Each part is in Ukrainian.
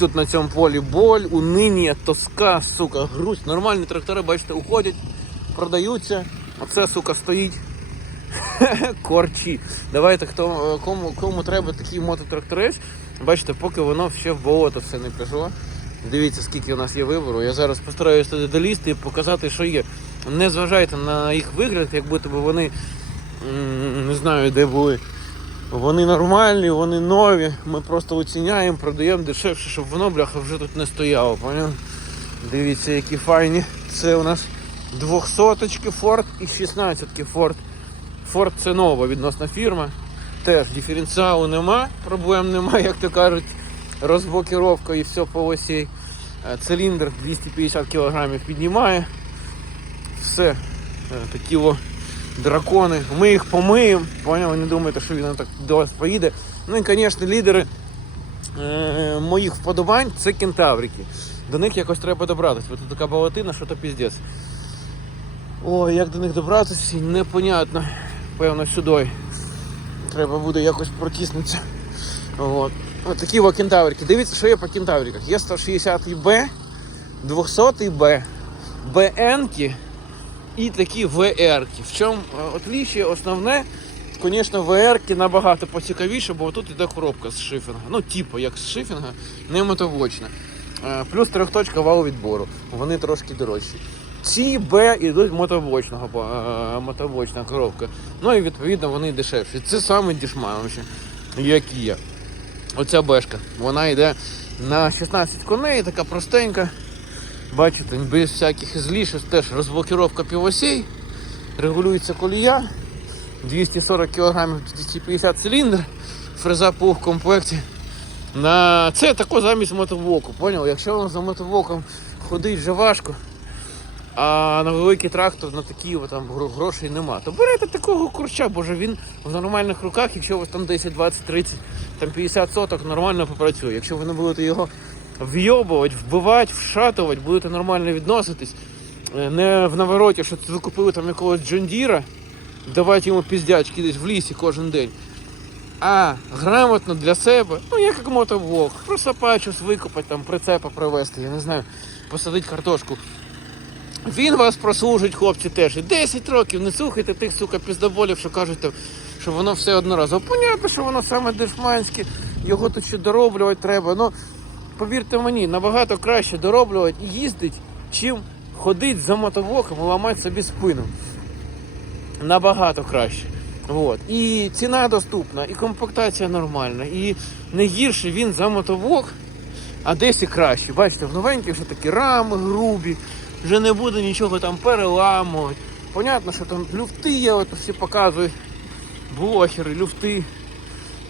тут на цьому полі боль, униння, тоска, сука, грусть. Нормальні трактори, бачите, уходять, продаються. Оце, сука, стоїть. Корчі. Давайте, хто, е, кому, кому треба такий мототракторець, бачите, поки воно ще в болото все не пішло. Дивіться, скільки у нас є вибору. Я зараз постараюся туди долізти і показати, що є. Не зважайте на їх вигляд, як будто б вони не знаю, де були. Вони нормальні, вони нові. Ми просто оціняємо, продаємо дешевше, щоб воно, бляха, вже тут не стояло. Поняв? Дивіться, які файні. Це у нас 200-очки Ford і 16-ки Ford. Ford це нова відносна фірма. Теж диференціалу нема, проблем нема, як то кажуть. Розблокіровка і все по осі. Е, Циліндр 250 кг піднімає. Все. Е, Такі о дракони. Ми їх помиємо. Поняли? Не думайте, що він так до вас поїде. Ну і, звісно, лідери е, моїх вподобань це кентаврики. До них якось треба добратися. Бо тут така балатина, що то піздець. Ой, як до них добратися, непонятно. Певно, сюди. Треба буде якось протиснутися. От. От такі о кентаврики. Дивіться, що є по кентавриках. Є 160 Б, 200 Б, БН і такі ВР-ки. В чому е, отличие основне? Звісно, ВР-ки набагато поцікавіше, бо тут йде коробка з шифінга. Ну, типу, як з шифінга, не мотовочна. Е, Плюс трьохточка вал відбору. Вони трошки дорожчі. Ці Б йдуть мотоблочного, е, мотоблочна коробка. Ну і відповідно вони дешевші. Це саме дешмановші, які є. Оця бешка. Вона йде на 16 коней, така простенька. Бачите, без всяких злішів, теж розблокіровка півосей, регулюється колія, 240 кг, 250 циліндр, фреза в комплекті. На... Це тако замість мотоблоку, поняв? Якщо вам за мотоблоком ходить вже важко, а на великий трактор на такі там грошей нема, то берете такого курча, боже він в нормальних руках, якщо у вас там 10, 20, 30, там 50 соток нормально попрацює. Якщо ви не будете його вйобувати, вбивати, вшатувати, будете нормально відноситись. Е, Не в навороті, що ви купили там якогось джондіра, давати йому піздячки десь в лісі кожен день. А грамотно для себе, ну як як мотоблок, просто пачус викопати, там прицепа привезти, я не знаю, посадити картошку. Він вас прослужить, хлопці, теж. І 10 років не слухайте тих, сука, піздоболів, що кажете, що воно все одноразово. Понятно, що воно саме дешманське, його тут ще дороблювати треба. Ну, повірте мені, набагато краще дороблювати і їздити, чим ходити за мотовоком і ламати собі спину. Набагато краще. Вот. І ціна доступна, і комплектація нормальна, і не гірше він за мотовок, а десь і краще. Бачите, в новеньких вже такі рами грубі, вже не буде нічого там переламувати. Понятно, що там люфти є, от всі показують блохери, люфти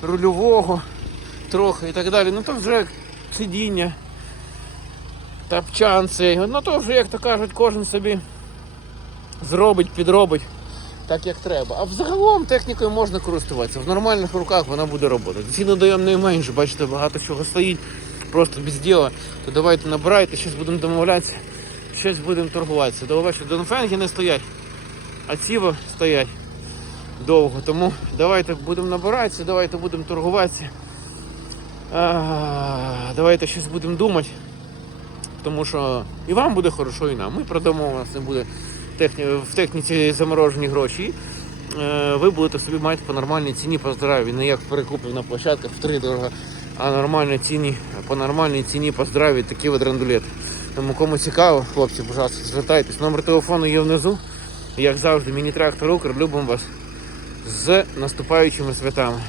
рульового трохи і так далі. Ну то вже сидіння, тапчан цей. Ну то вже, як то кажуть, кожен собі зробить, підробить так, як треба. А взагалом технікою можна користуватися. В нормальних руках вона буде працювати. Ціну даємо найменше, бачите, багато чого стоїть, просто без діла. То давайте набирайте, щось будемо домовлятися, щось будемо торгуватися. До бачите, донфенги не стоять, а ціво стоять довго. Тому давайте будемо набиратися, давайте будемо торгуватися. А, давайте щось будемо думати. Тому що і вам буде хорошо, і нам. Ми продамо, у нас не буде техні... в техніці заморожені гроші. Е, ви будете собі мати по нормальній ціні по здраві, не як перекупів на площадках в три дорого, а нормальній ціні, по нормальній ціні по здраві такі от драндулети. Тому кому цікаво, хлопці, будь ласка, звертайтесь. Номер телефону є внизу. Як завжди, міні-трактор Укр, любимо вас з наступаючими святами.